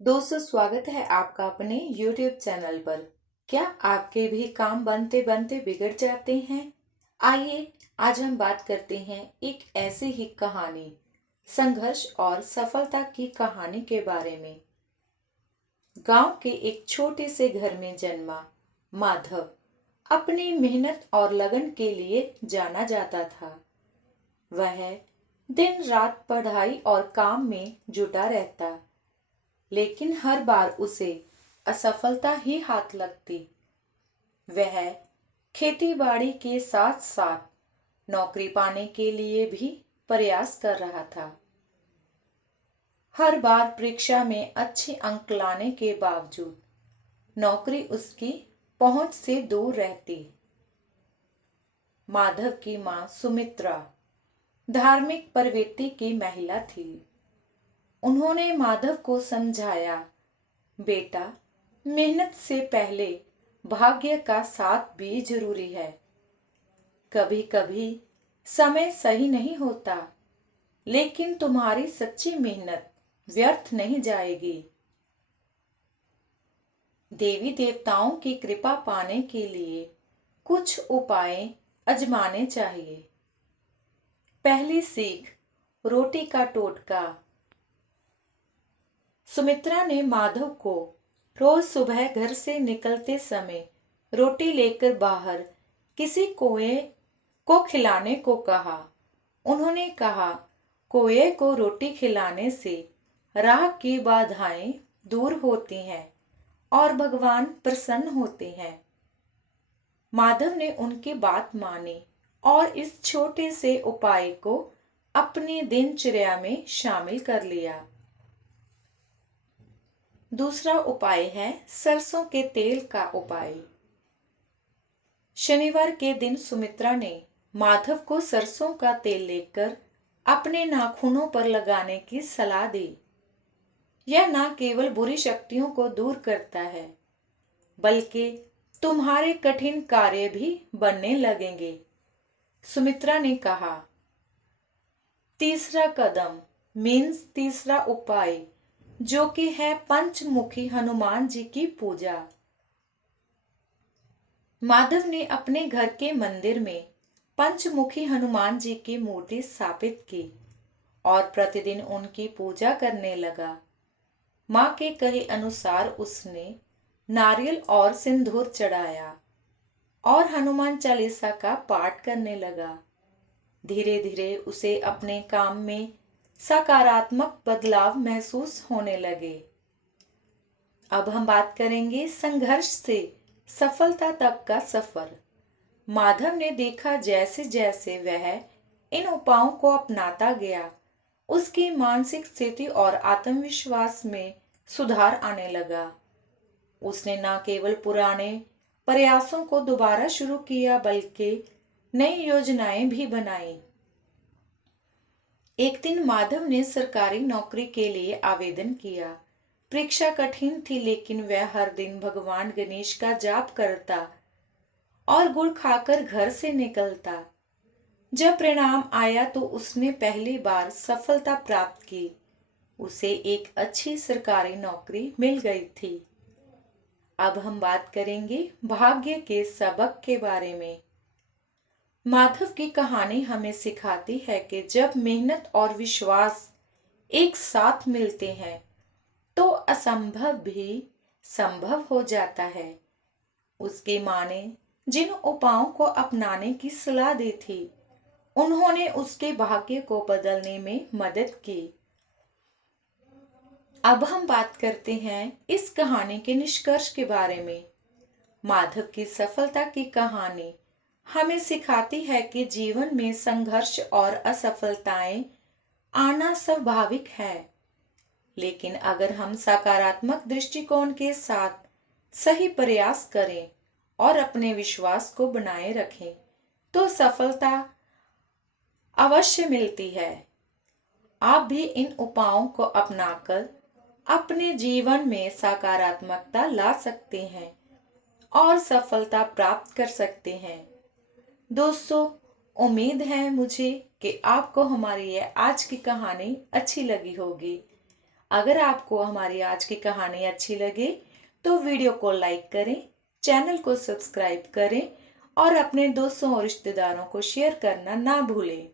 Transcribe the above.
दोस्तों, स्वागत है आपका अपने YouTube चैनल पर। क्या आपके भी काम बनते बनते बिगड़ जाते हैं? आइए आज हम बात करते हैं एक ऐसी ही कहानी, संघर्ष और सफलता की कहानी के बारे में। गांव के एक छोटे से घर में जन्मा माधव अपनी मेहनत और लगन के लिए जाना जाता था। वह दिन रात पढ़ाई और काम में जुटा रहता, लेकिन हर बार उसे असफलता ही हाथ लगती। वह खेती बाड़ी के साथ साथ नौकरी पाने के लिए भी प्रयास कर रहा था। हर बार परीक्षा में अच्छे अंक लाने के बावजूद नौकरी उसकी पहुंच से दूर रहती। माधव की मां सुमित्रा धार्मिक प्रवृत्ति की महिला थी। उन्होंने माधव को समझाया, बेटा, मेहनत से पहले भाग्य का साथ भी जरूरी है। कभी कभी समय सही नहीं होता, लेकिन तुम्हारी सच्ची मेहनत व्यर्थ नहीं जाएगी। देवी देवताओं की कृपा पाने के लिए कुछ उपाय आजमाने चाहिए। पहली सीख, रोटी का टोटका। सुमित्रा ने माधव को रोज सुबह घर से निकलते समय रोटी लेकर बाहर किसी कोए को खिलाने को कहा। उन्होंने कहा, कोए को रोटी खिलाने से राह की बाधाएं दूर होती हैं और भगवान प्रसन्न होते हैं। माधव ने उनकी बात मानी और इस छोटे से उपाय को अपनी दिनचर्या में शामिल कर लिया। दूसरा उपाय है सरसों के तेल का उपाय। शनिवार के दिन सुमित्रा ने माधव को सरसों का तेल लेकर अपने नाखूनों पर लगाने की सलाह दी। यह न केवल बुरी शक्तियों को दूर करता है, बल्कि तुम्हारे कठिन कार्य भी बनने लगेंगे। सुमित्रा ने कहा। तीसरा कदम मीन्स तीसरा उपाय, जो कि है पंचमुखी हनुमान जी की पूजा। माधव ने अपने घर के मंदिर में पंचमुखी हनुमान जी की मूर्ति स्थापित की और प्रतिदिन उनकी पूजा करने लगा। माँ के कहे अनुसार उसने नारियल और सिंदूर चढ़ाया और हनुमान चालीसा का पाठ करने लगा। धीरे धीरे उसे अपने काम में सकारात्मक बदलाव महसूस होने लगे। अब हम बात करेंगे संघर्ष से सफलता तक का सफर। माधव ने देखा जैसे जैसे वह इन उपायों को अपनाता गया, उसकी मानसिक स्थिति और आत्मविश्वास में सुधार आने लगा। उसने न केवल पुराने प्रयासों को दोबारा शुरू किया, बल्कि नई योजनाएं भी बनाई। एक दिन माधव ने सरकारी नौकरी के लिए आवेदन किया। परीक्षा कठिन थी, लेकिन वह हर दिन भगवान गणेश का जाप करता और गुड़ खाकर घर से निकलता। जब परिणाम आया तो उसने पहली बार सफलता प्राप्त की। उसे एक अच्छी सरकारी नौकरी मिल गई थी। अब हम बात करेंगे भाग्य के सबक के बारे में। माधव की कहानी हमें सिखाती है कि जब मेहनत और विश्वास एक साथ मिलते हैं तो असंभव भी संभव हो जाता है। उसकी माँ ने जिन उपायों को अपनाने की सलाह दी थी, उन्होंने उसके भाग्य को बदलने में मदद की। अब हम बात करते हैं इस कहानी के निष्कर्ष के बारे में। माधव की सफलता की कहानी हमें सिखाती है कि जीवन में संघर्ष और असफलताएं आना स्वाभाविक है, लेकिन अगर हम सकारात्मक दृष्टिकोण के साथ सही प्रयास करें और अपने विश्वास को बनाए रखें तो सफलता अवश्य मिलती है। आप भी इन उपायों को अपनाकर अपने जीवन में सकारात्मकता ला सकते हैं और सफलता प्राप्त कर सकते हैं। दोस्तों, उम्मीद है मुझे कि आपको हमारी यह आज की कहानी अच्छी लगी होगी। अगर आपको हमारी आज की कहानी अच्छी लगे तो वीडियो को लाइक करें, चैनल को सब्सक्राइब करें और अपने दोस्तों और रिश्तेदारों को शेयर करना ना भूलें।